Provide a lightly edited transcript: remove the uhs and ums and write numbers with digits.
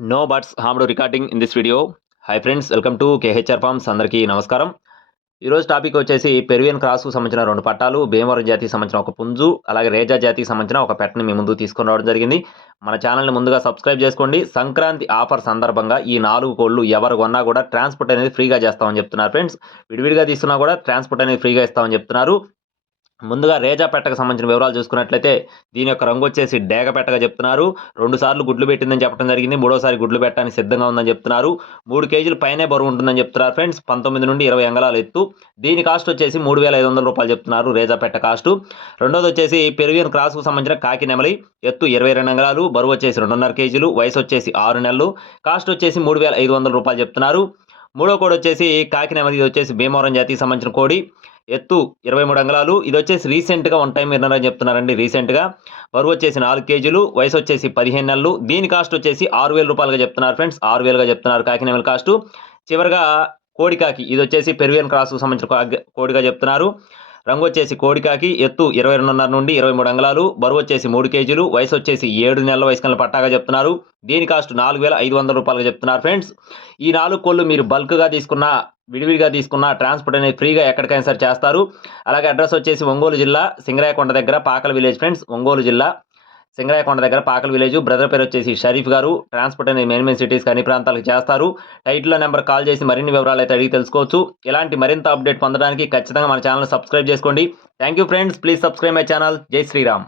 No bats harmed recording in this video. Hi friends, welcome to KHR farms. అందరికీ నమస్కారం. ఈరోజు topic వచ్చేసి Peruvian క్రాస్కు సంబంధించిన 2 పట్టాలు, భీమవరం జాతికి సంబంధించిన ఒక పుంజు, అలాగే రేజా జాతికి సంబంధించిన ఒక పెట్టని మీ ముందుకు తీసుకొని రావడం జరిగింది. మన ఛానల్ని ముందుగా సబ్స్క్రైబ్ చేసుకోండి. సంక్రాంతి ఆఫర్ సందర్భంగా ఈ 4 కోళ్ళు ఎవరు కొన్నా కూడా ట్రాన్స్పోర్ట్ అనేది ఫ్రీగా చేస్తామని చెప్తున్నారు ఫ్రెండ్స్. విడివిడిగా తీసుకున్నా కూడా ట్రాన్స్పోర్ట్ అనేది ఫ్రీగా ఇస్తామని చెప్తున్నారు. ముందుగా రేజా పెట్టకు సంబంధించిన వివరాలు చూసుకున్నట్లయితే దీని యొక్క రంగు వచ్చేసి డేగ పెట్టగా చెప్తున్నారు. 2 సార్లు గుడ్లు పెట్టిందని చెప్పడం జరిగింది. మూడోసారి గుడ్లు పెట్టడానికి సిద్ధంగా ఉందని చెప్తున్నారు. 3 కేజీలు పైనే బరువు ఉంటుందని చెప్తున్నారు ఫ్రెండ్స్. 19 నుండి 20 అంగళాల ఎత్తు. దీని కాస్ట్ వచ్చేసి 3,500 రూపాయలు చెప్తున్నారు రేజా పెట్ట కాస్ట్. రెండోది వచ్చేసి పెరువియన్ క్రాస్కు సంబంధించిన కాకి నెమలి, ఎత్తు 22 అంగళాలు, బరువు వచ్చేసి 2.5 కేజీలు, వయసు వచ్చేసి 6 నెలలు, కాస్ట్ వచ్చేసి 3,500 రూపాయలు చెప్తున్నారు. మూడో కోడి వచ్చేసి కాకి నెమలి, ఇది వచ్చేసి భీమవరం జాతికి సంబంధించిన కోడి, ఎత్తు 23 అంగళాలు. ఇది వచ్చేసి రీసెంట్గా 1 టైం విన్నర్ చెప్తున్నారండి. రీసెంట్గా బరువు వచ్చేసి 4 కేజీలు, వయసు వచ్చేసి 15 నెలలు. దీని కాస్ట్ వచ్చేసి 6,000 రూపాయలుగా చెప్తున్నారు ఫ్రెండ్స్. 6,000గా చెప్తున్నారు కాకి నెమలి కాస్ట్. చివరిగా కోడికాకి, ఇది వచ్చేసి పెరువియన్ క్రాస్కు సంబంధించిన కోడిగా చెప్తున్నారు. రంగు వచ్చేసి కోడికాకి, ఎత్తు 22.5 నుండి 23 అంగళాలు, బరువు వచ్చేసి 3 కేజీలు, వయసు వచ్చేసి 7 నెలల వయసు కన్నా పట్టాగా చెప్తున్నారు. దీని కాస్ట్ 4,500 రూపాయలుగా చెప్తున్నారు ఫ్రెండ్స్. ఈ 4 కోళ్ళు మీరు బల్క్గా తీసుకున్న, విడివిడిగా తీసుకున్న ట్రాన్స్పోర్ట్ అనేది ఫ్రీగా ఎక్కడికైనా సరే చేస్తారు. అలాగే అడ్రస్ వచ్చేసి ఒంగోలు జిల్లా సింగరాయకొండ దగ్గర పాకల విలేజ్ ఫ్రెండ్స్. ఒంగోలు జిల్లా సింగరాయకొండ దగ్గర పాకల విలేజ్. బ్రదర్ పేరు వచ్చేసి షరీఫ్ గారు. ట్రాన్స్పోర్ట్ అనేది మెయిన్ సిటీస్కి అన్ని ప్రాంతాలకు చేస్తారు. టైటిల్లో నెంబర్ కాల్ చేసి మరిన్ని వివరాలు అయితే అడిగి తెలుసుకోవచ్చు. ఇలాంటి మరింత అప్డేట్ పొందడానికి ఖచ్చితంగా మన ఛానల్ సబ్స్క్రైబ్ చేసుకోండి. Thank you friends. Please subscribe my channel. జై శ్రీరామ్.